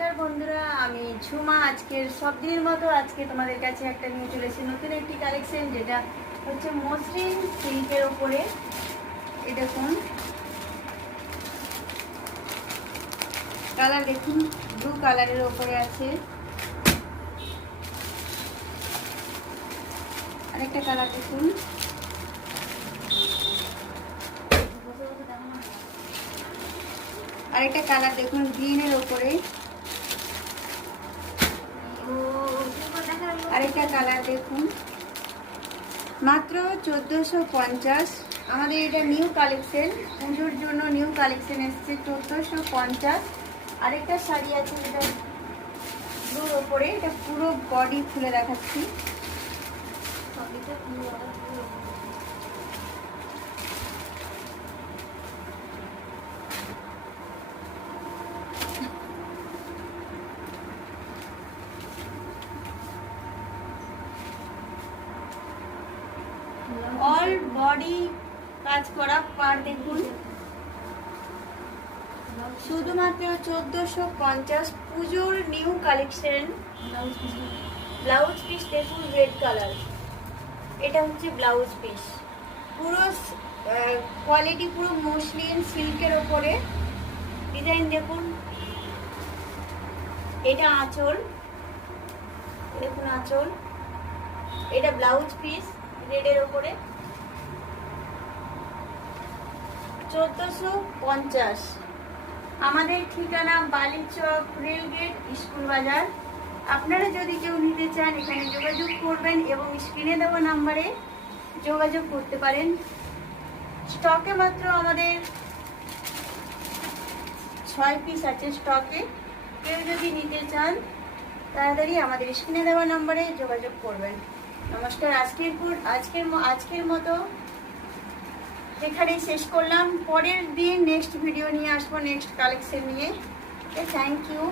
বন্ধুরা, আমি ঝুমা। আজকের সব দিনের মতো আজকে তোমাদের কাছে একটা নিয়ে চলেছি নতুন একটি কালেকশন যেটা হচ্ছে মসৃণ সিল্কের ওপরে। এই দেখুন। কালার দেখুন ব্লু কালারের ওপরে আছে। আরেকটা কালার দেখুন। আরেকটা কালার দেখুন গ্রিনের ওপরে। আরেকটা কালার দেখুন। মাত্র চোদ্দোশো পঞ্চাশ। আমাদের এটা নিউ কালেকশন পুজোর জন্য নিউ কালেকশন এসছে, চোদ্দোশো পঞ্চাশ। আরেকটা শাড়ি আছে, এটা ব্লুর ওপরে, এটা পুরো বডি খুলে দেখাচ্ছি। অল বডি কাজ করা পার দেখুন। শুধুমাত্র চোদ্দোশো পঞ্চাশ পুজোর নিউ কালেকশন ব্লাউজ পিস দেখুন রেড কালার এটা হচ্ছে ব্লাউজ পিস পুরো কোয়ালিটি পুরো মসলিন সিল্কের ওপরে। ডিজাইন দেখুন। এটা আঁচল। দেখুন আঁচল। এটা ব্লাউজ পিস রেডের ওপরে। চোদ্দোশো পঞ্চাশ। আমাদের ঠিকানা বালিচক রেলগেট স্কুল বাজার। আপনারা যদি কেউ নিতে চান, এখানে যোগাযোগ করবেন এবং স্ক্রিনে দেওয়া নাম্বারে যোগাযোগ করতে পারেন। স্টকে মাত্র আমাদের ছয় পিস আছে স্টকে। কেউ যদি নিতে চান, তাড়াতাড়ি আমাদের স্ক্রিনে দেওয়া নাম্বারে যোগাযোগ করবেন। নমস্কার, আজকের আজকের আজকের মতো এখানেই শেষ করলাম। পরের দিন নেক্সট ভিডিও নিয়ে আসব নেক্সট কালেকশন নিয়ে। Thank you